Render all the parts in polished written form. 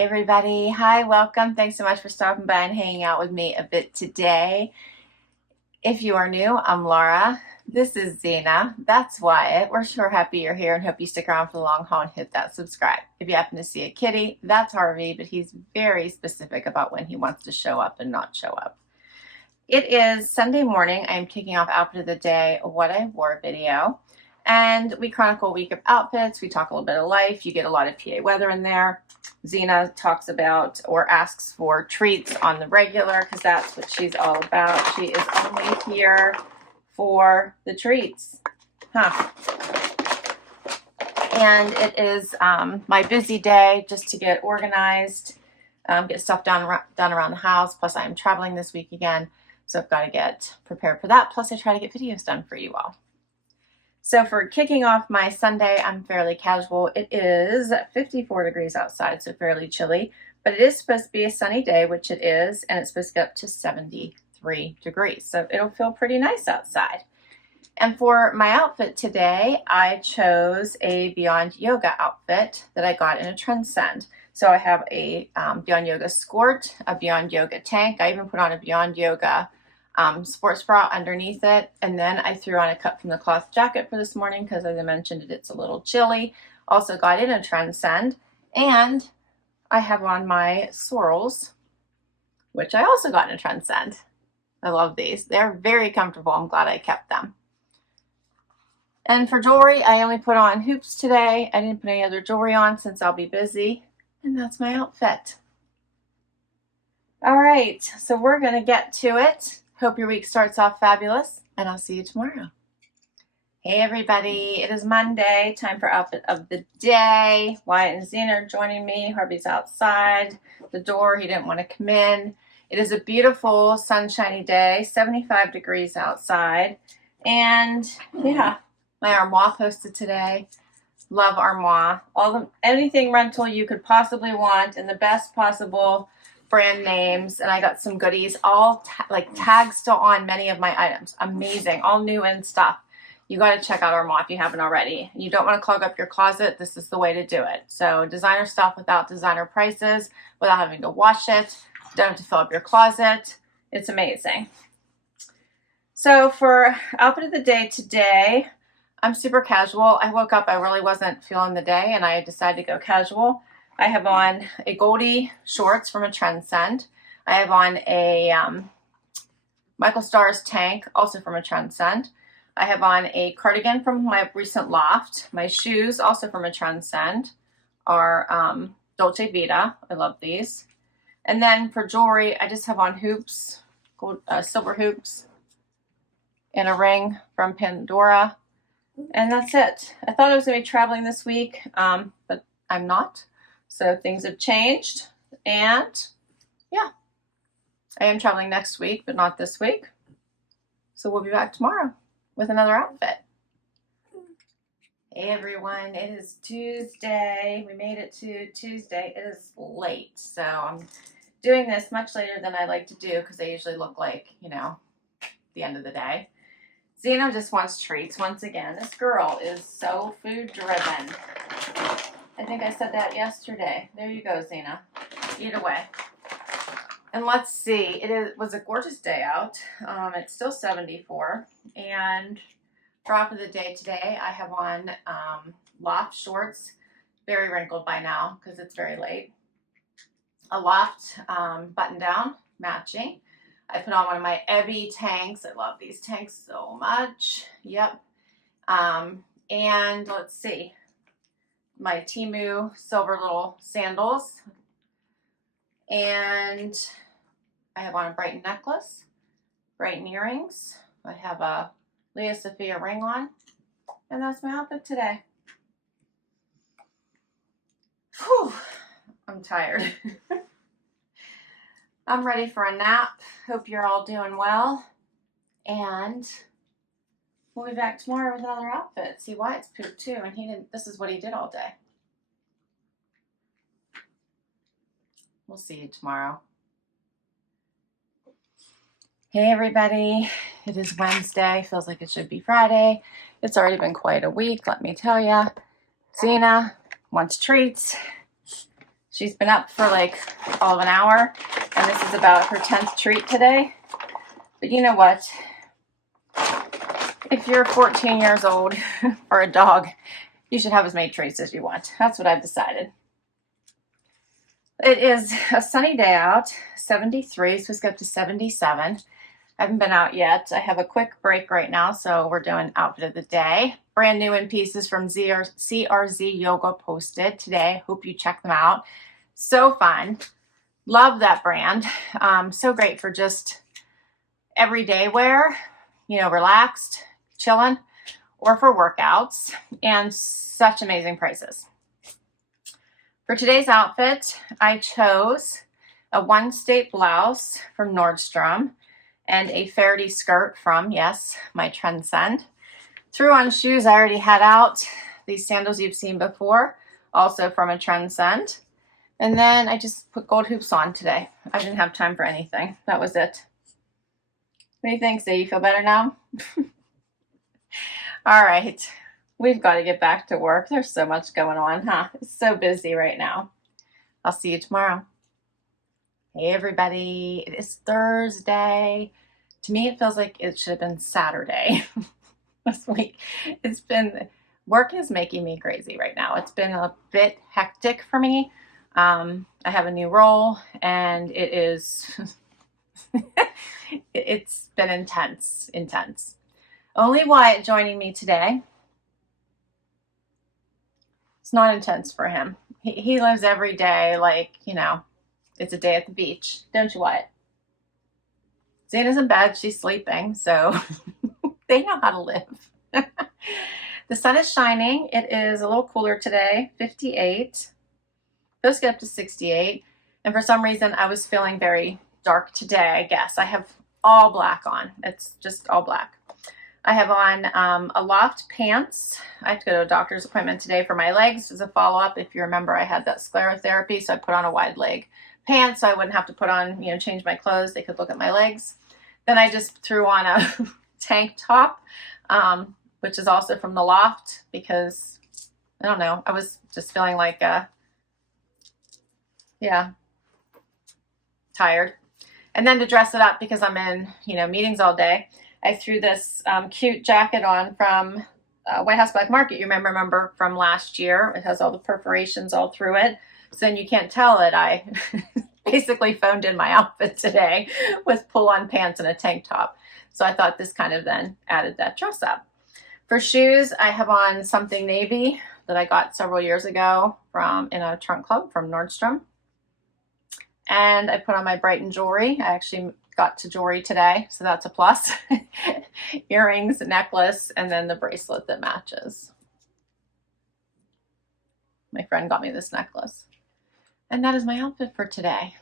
Hey everybody, hi, welcome. Thanks so much for stopping by and hanging out with me a bit today. If you are new, I'm Laura. This is Zena. That's Wyatt. We're sure happy you're here and hope you stick around for the long haul and hit that subscribe. If you happen to see a kitty, that's Harvey, but he's very specific about when he wants to show up and not show up. It is Sunday morning. I'm kicking off outfit of the day, what I wore video. And we chronicle a week of outfits. We talk a little bit of life. You get a lot of PA weather in there. Zena talks about or asks for treats on the regular because that's what she's all about. She is only here for the treats. And it is my busy day just to get organized, get stuff done around the house. Plus I am traveling this week again. So I've got to get prepared for that. Plus I try to get videos done for you all. So for kicking off my Sunday, I'm fairly casual. It is 54 degrees outside, so fairly chilly, but it is supposed to be a sunny day, which it is, and it's supposed to get up to 73 degrees. So it'll feel pretty nice outside. And for my outfit today, I chose a Beyond Yoga outfit that I got in a Trendsend. So I have a Beyond Yoga Skort, a Beyond Yoga tank. I even put on a Beyond Yoga sports bra underneath it, and then I threw on a cut from the cloth jacket for this morning because, as I mentioned, it's a little chilly. Also got in a Trendsend, and I have on my Sorels, which I also got in a Trendsend. I love these. They're very comfortable. I'm glad I kept them. And for jewelry, I only put on hoops today. I didn't put any other jewelry on since I'll be busy, and that's my outfit. All right, so we're gonna get to it. Hope your week starts off fabulous, and I'll see you tomorrow. Hey everybody, it is Monday, time for outfit of the day. Wyatt and Zena are joining me. Harvey's outside the door. He didn't want to come in. It is a beautiful sunshiny day, 75 degrees outside. And yeah, my Armoire posted today. Love Armoire. Anything rental you could possibly want in the best possible brand names, and I got some goodies, all tags still on many of my items. Amazing, all new and stuff. You got to check out Armoire if you haven't already. You don't want to clog up your closet. This is the way to do it. So designer stuff without designer prices, without having to wash it. Don't have to fill up your closet. It's amazing. So for outfit of the day today, I'm super casual. I woke up, I really wasn't feeling the day, and I decided to go casual. I have on a Goldie shorts from a Trendsend. I have on a Michael Stars tank, also from a Trendsend. I have on a cardigan from my recent Loft. My shoes, also from a Trendsend, are Dolce Vita. I love these. And then for jewelry, I just have on hoops, gold, silver hoops, and a ring from Pandora. And that's it. I thought I was going to be traveling this week, but I'm not. So things have changed, and yeah, I am traveling next week, but not this week. So we'll be back tomorrow with another outfit. Hey everyone, it is Tuesday. We made it to Tuesday. It is late, so I'm doing this much later than I like to do because I usually look like, the end of the day. Zena just wants treats once again. This girl is so food driven. I think I said that yesterday. There you go, Zena. Eat away. And let's see. It was a gorgeous day out. It's still 74. And for outfit of the day today, I have on Loft shorts. Very wrinkled by now because it's very late. A Loft button down, matching. I put on one of my CABI tanks. I love these tanks so much. Yep. And let's see. My Temu silver little sandals, and I have on a Brighton necklace, Brighton earrings. I have a Leah Sophia ring on, and that's my outfit today. Whew, I'm tired. I'm ready for a nap. Hope you're all doing well, and we'll be back tomorrow with another outfit. See, Wyatt's pooped too, and this is what he did all day. We'll see you tomorrow. Hey everybody, it is Wednesday. Feels like it should be Friday. It's already been quite a week, let me tell ya. Zena wants treats. She's been up for like all of an hour, and this is about her 10th treat today. But you know what? If you're 14 years old or a dog, you should have as many treats as you want. That's what I've decided. It is a sunny day out, 73, so let's go up to 77. I haven't been out yet. I have a quick break right now, so we're doing outfit of the day. Brand new in pieces from CRZ Yoga posted today. Hope you check them out. So fun. Love that brand. So great for just everyday wear, you know, relaxed, chilling, or for workouts, and such amazing prices. For today's outfit, I chose a one-state blouse from Nordstrom and a Faharty skirt from, yes, my Trendsend. Threw on shoes I already had out. These sandals you've seen before, also from a Trendsend. And then I just put gold hoops on today. I didn't have time for anything. That was it. What do you think, Zay? You feel better now? All right. We've got to get back to work. There's so much going on, huh? It's so busy right now. I'll see you tomorrow. Hey, everybody. It is Thursday. To me, it feels like it should have been Saturday this week. It's been, work is making me crazy right now. It's been a bit hectic for me. I have a new role, and it is, it's been intense. Only Wyatt joining me today. It's not intense for him. He lives every day like, you know, it's a day at the beach. Don't you, Wyatt? Xana's in bed. She's sleeping, so they know how to live. The sun is shining. It is a little cooler today, 58. Supposed to get up to 68. And for some reason, I was feeling very dark today, I guess. I have all black on. It's just all black. I have on a Loft pants. I have to go to a doctor's appointment today for my legs as a follow-up. If you remember, I had that sclerotherapy, so I put on a wide leg pants so I wouldn't have to put on, you know, change my clothes. They could look at my legs. Then I just threw on a tank top, which is also from the Loft because, I don't know, I was just feeling like, yeah, tired. And then to dress it up because I'm in, you know, meetings all day, I threw this cute jacket on from White House Black Market. You remember from last year. It has all the perforations all through it. So then you can't tell it. I basically phoned in my outfit today with pull-on pants and a tank top. So I thought this kind of then added that dress up. For shoes, I have on something navy that I got several years ago in a trunk club from Nordstrom. And I put on my Brighton jewelry. I actually got to jewelry today, so that's a plus. Earrings, necklace, and then the bracelet that matches. My friend got me this necklace. And that is my outfit for today.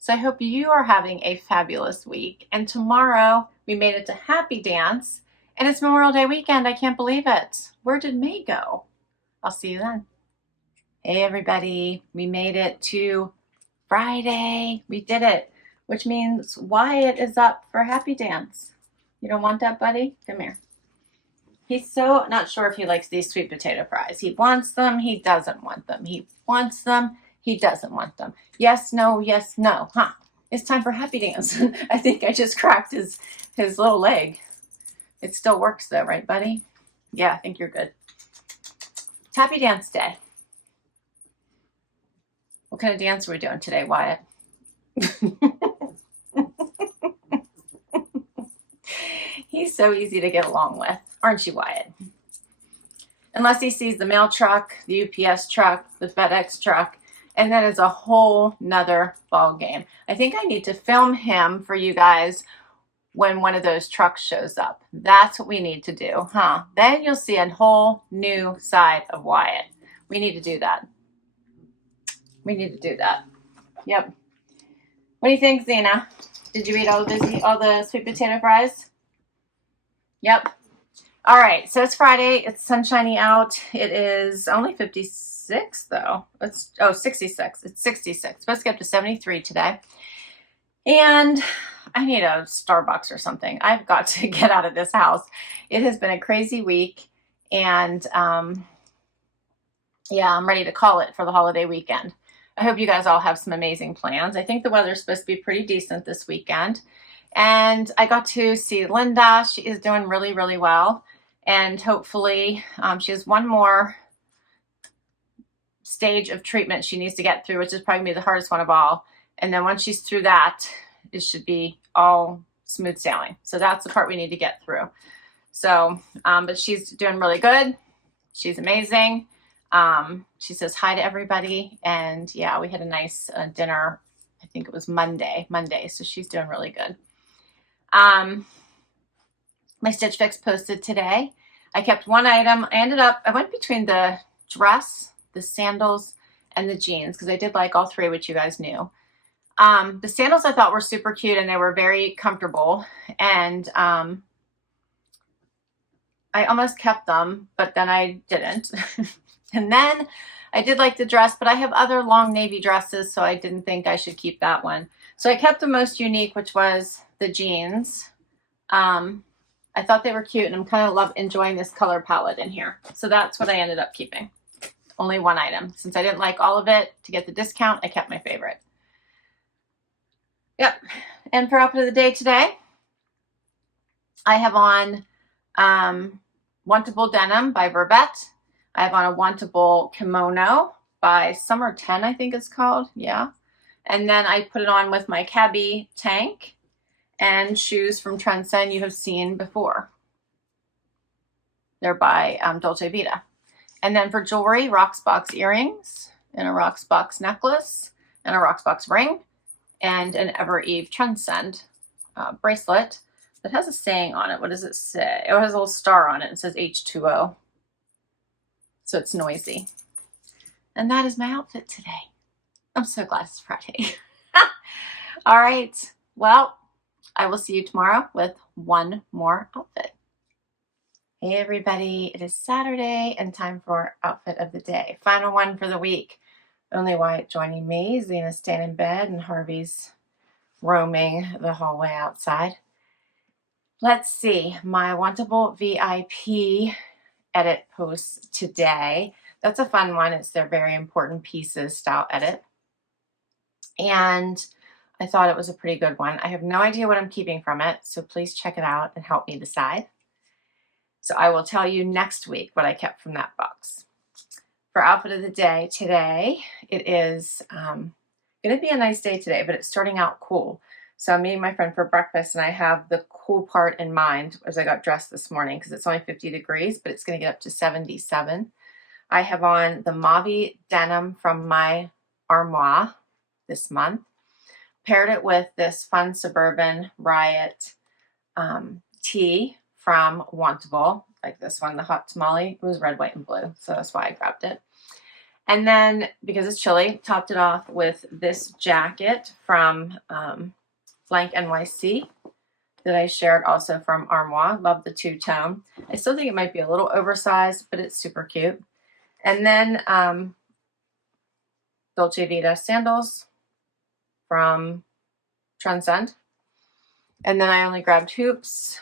So I hope you are having a fabulous week. And tomorrow we made it to Happy Dance, and it's Memorial Day weekend. I can't believe it. Where did May go? I'll see you then. Hey everybody, we made it to Friday. We did it, which means Wyatt is up for Happy Dance. You don't want that, buddy? Come here. He's so not sure if he likes these sweet potato fries. He wants them. He doesn't want them. He wants them. He doesn't want them. Yes, no, huh? It's time for Happy Dance. I think I just cracked his little leg. It still works though, right, buddy? Yeah, I think you're good. It's Happy Dance Day. What kind of dance are we doing today, Wyatt? He's so easy to get along with, aren't you, Wyatt? Unless he sees the mail truck, the UPS truck, the FedEx truck, and then it's a whole nother ball game. I think I need to film him for you guys when one of those trucks shows up. That's what we need to do, huh? Then you'll see a whole new side of Wyatt. We need to do that. We need to do that. Yep. What do you think, Zena? Did you eat all the sweet potato fries? Yep. All right. So it's Friday. It's sunshiny out. It is only 56 though. It's 66. It's 66. Supposed to get up to 73 today. And I need a Starbucks or something. I've got to get out of this house. It has been a crazy week, and yeah, I'm ready to call it for the holiday weekend. I hope you guys all have some amazing plans. I think the weather's supposed to be pretty decent this weekend. And I got to see Linda. She is doing really, really well. And hopefully she has one more stage of treatment she needs to get through, which is probably the hardest one of all. And then once she's through that, it should be all smooth sailing. So that's the part we need to get through. So, but she's doing really good. She's amazing. She says hi to everybody. And yeah, we had a nice dinner. I think it was Monday. So she's doing really good. My Stitch Fix posted today. I kept one item. I went between the dress, the sandals, and the jeans because I did like all three, which you guys knew. The sandals I thought were super cute and they were very comfortable. And I almost kept them, but then I didn't. And then I did like the dress, but I have other long navy dresses, so I didn't think I should keep that one. So I kept the most unique, which was the jeans. I thought they were cute, and I'm kind of enjoying this color palette in here. So that's what I ended up keeping. Only one item. Since I didn't like all of it, to get the discount, I kept my favorite. Yep. And for outfit of the day today, I have on Wantable denim by Vervet. I have on a Wantable kimono by Summer 10, I think it's called. Yeah. And then I put it on with my CABI tank and shoes from Trendsend you have seen before. They're by Dolce Vita. And then for jewelry, Rocksbox earrings and a Rocksbox necklace and a Rocksbox ring and an Ever Eve Trendsend bracelet that has a saying on it. What does it say? It has a little star on it. It says H2O. So it's noisy. And that is my outfit today. I'm so glad it's Friday. All right. Well, I will see you tomorrow with one more outfit. Hey everybody, it is Saturday and time for outfit of the day. Final one for the week. Only Wyatt joining me. Zena's staying in bed and Harvey's roaming the hallway outside. Let's see, my Wantable VIP edit posts today. That's a fun one. It's their very important pieces style edit. And I thought it was a pretty good one. I have no idea what I'm keeping from it, so please check it out and help me decide. So I will tell you next week what I kept from that box. For outfit of the day today, it is going to be a nice day today, but it's starting out cool. So I'm meeting my friend for breakfast, and I have the cool part in mind as I got dressed this morning because it's only 50 degrees, but it's going to get up to 77. I have on the Mavi denim from my Armoire this month. Paired it with this fun Suburban Riot tee from Wantable, like this one, the hot tamale. It was red, white, and blue, so that's why I grabbed it. And then, because it's chilly, topped it off with this jacket from BlankNYC that I shared also from Armoire. Love the two-tone. I still think it might be a little oversized, but it's super cute. And then Dolce Vita sandals from Trendsend. And then I only grabbed hoops,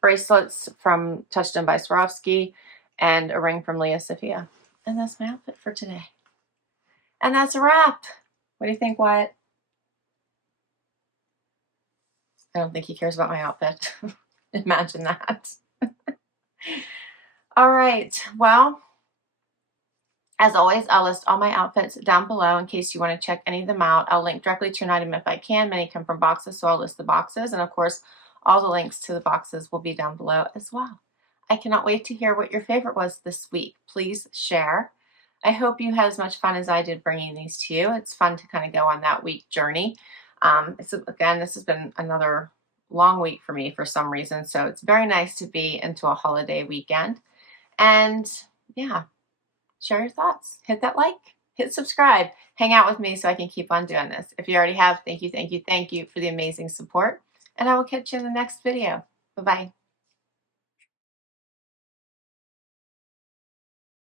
bracelets from Touched by Swarovski, and a ring from Leah Sophia. And that's my outfit for today. And that's a wrap. What do you think, Wyatt? I don't think he cares about my outfit. Imagine that. All right. Well, as always, I'll list all my outfits down below in case you want to check any of them out. I'll link directly to an item if I can. Many come from boxes, so I'll list the boxes. And of course, all the links to the boxes will be down below as well. I cannot wait to hear what your favorite was this week. Please share. I hope you had as much fun as I did bringing these to you. It's fun to kind of go on that week journey. Again, this has been another long week for me for some reason, so it's very nice to be into a holiday weekend. And yeah, share your thoughts. Hit that like, hit subscribe, hang out with me so I can keep on doing this. If you already have, thank you for the amazing support. And I will catch you in the next video. Bye-bye.